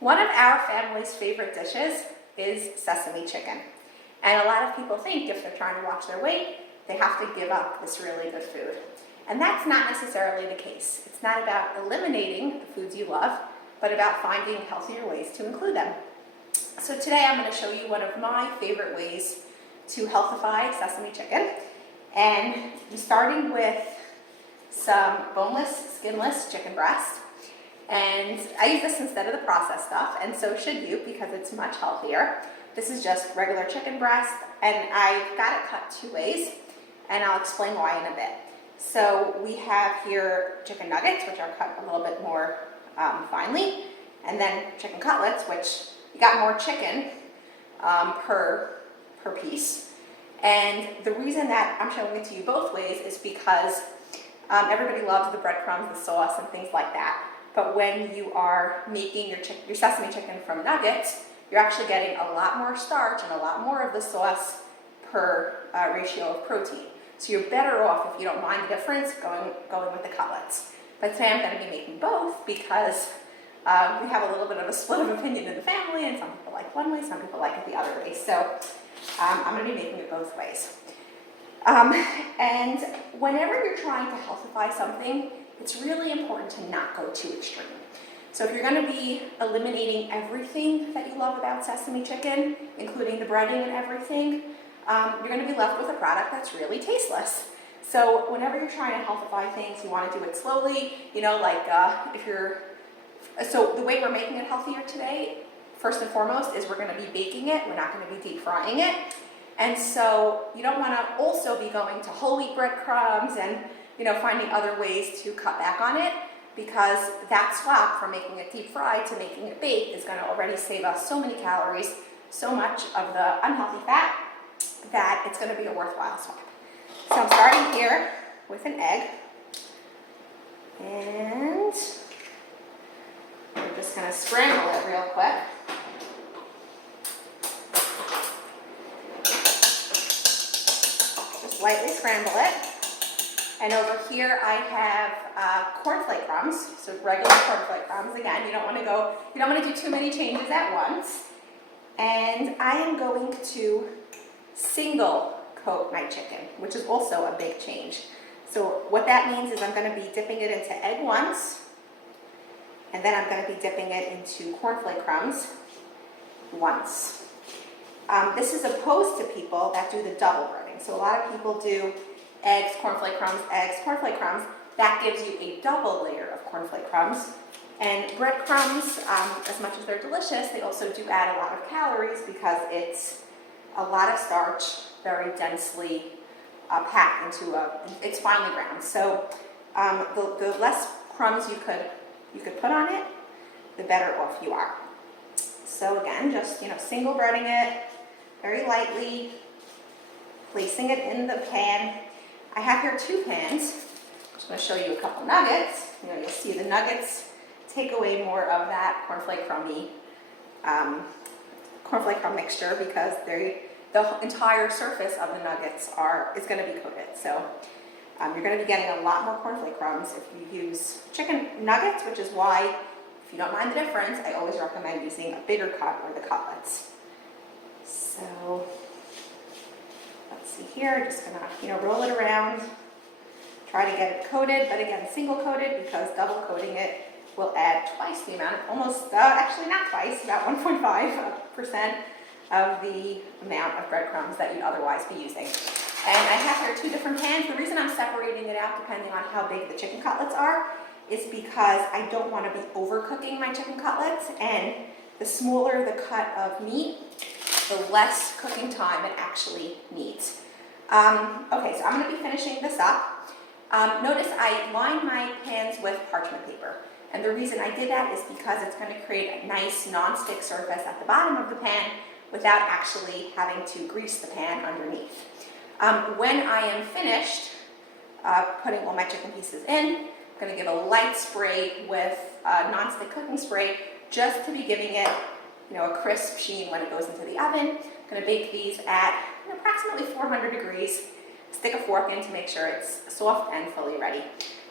One of our family's favorite dishes is sesame chicken. And a lot of people think if they're trying to watch their weight, they have to give up this really good food. And that's not necessarily the case. It's not about eliminating the foods you love, but about finding healthier ways to include them. So today I'm going to show you one of my favorite ways to healthify sesame chicken. And starting with some boneless, skinless chicken breast. And I use this instead of the processed stuff, and so should you, because it's much healthier. This is just regular chicken breast, and I've got it cut two ways, and I'll explain why in a bit. So we have here chicken nuggets, which are cut a little bit more finely, and then chicken cutlets, which you got more chicken per piece. And the reason that I'm showing it to you both ways is because everybody loves the breadcrumbs, the sauce, and things like that. But when you are making your sesame chicken from nuggets, you're actually getting a lot more starch and a lot more of the sauce per ratio of protein. So you're better off, if you don't mind the difference, going with the cutlets. But today I'm going to be making both because we have a little bit of a split of opinion in the family, and some people like one way, some people like it the other way. So I'm going to be making it both ways. And whenever you're trying to healthify something, it's really important to not go too extreme. So if you're going to be eliminating everything that you love about sesame chicken, including the breading and everything, you're going to be left with a product that's really tasteless. So whenever you're trying to healthify things, you want to do it slowly. You know, like so the way we're making it healthier today, first and foremost, is we're going to be baking it. We're not going to be deep frying it. And so you don't want to also be going to whole wheat breadcrumbs and finding other ways to cut back on it, because that swap from making it deep fried to making it baked is going to already save us so many calories, so much of the unhealthy fat, that it's going to be a worthwhile swap. So I'm starting here with an egg, and we're just going to scramble it real quick. Just lightly scramble it. And over here I have cornflake crumbs, so regular cornflake crumbs. Again, you don't want to do too many changes at once. And I am going to single coat my chicken, which is also a big change. So what that means is I'm going to be dipping it into egg once, and then I'm going to be dipping it into cornflake crumbs once. This is opposed to people that do the double breading. So a lot of people do eggs, cornflake crumbs, eggs, cornflake crumbs. That gives you a double layer of cornflake crumbs. And breadcrumbs, as much as they're delicious, they also do add a lot of calories because it's a lot of starch, very densely packed into it's finely ground. So the less crumbs you could put on it, the better off you are. So again, just single breading it very lightly, placing it in the pan. I have here two pans. I'm just going to show you a couple nuggets. You'll see the nuggets take away more of that cornflake crumb mixture because the entire surface of the nuggets is going to be coated. So you're going to be getting a lot more cornflake crumbs if you use chicken nuggets, which is why, if you don't mind the difference, I always recommend using a bigger cut or the cutlets. So let's see here, just gonna roll it around, try to get it coated, but again single coated because double coating it will add twice the amount, actually not twice, about 1.5% of the amount of breadcrumbs that you'd otherwise be using. And I have here two different pans. The reason I'm separating it out depending on how big the chicken cutlets are is because I don't want to be overcooking my chicken cutlets, and the smaller the cut of meat, the less cooking time it actually needs. Okay, so I'm going to be finishing this up. Notice I lined my pans with parchment paper. And the reason I did that is because it's going to create a nice non-stick surface at the bottom of the pan without actually having to grease the pan underneath. When I am finished putting all my chicken pieces in, I'm going to give a light spray with non-stick cooking spray just to be giving it a crisp sheen when it goes into the oven. I'm going to bake these at approximately 400 degrees. Stick a fork in to make sure it's soft and fully ready.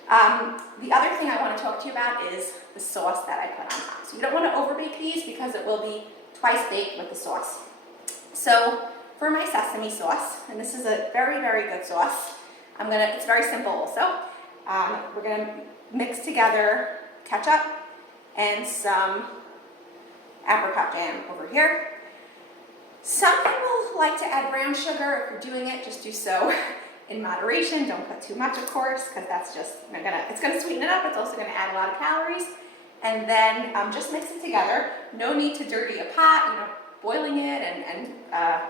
The other thing I want to talk to you about is the sauce that I put on top. So you don't want to overbake these because it will be twice baked with the sauce. So for my sesame sauce, and this is a very, very good sauce, it's very simple also. We're gonna mix together ketchup and some apricot jam over here. Some people like to add brown sugar. If you're doing it, just do so in moderation. Don't put too much, of course, because that's just it's gonna sweeten it up. It's also gonna add a lot of calories. And then just mix it together. No need to dirty a pot, boiling it and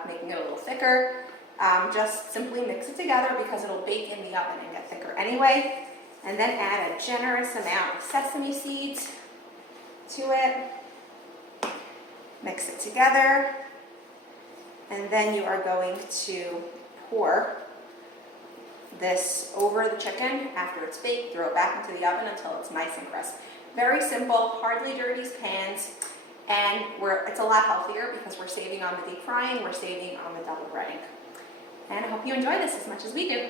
making it a little thicker. Just simply mix it together because it'll bake in the oven and get thicker anyway. And then add a generous amount of sesame seeds to it. Mix it together. And then you are going to pour this over the chicken after it's baked. Throw it back into the oven until it's nice and crisp. Very simple, hardly dirties pans. And it's a lot healthier because we're saving on the deep frying, we're saving on the double breading. And I hope you enjoy this as much as we do.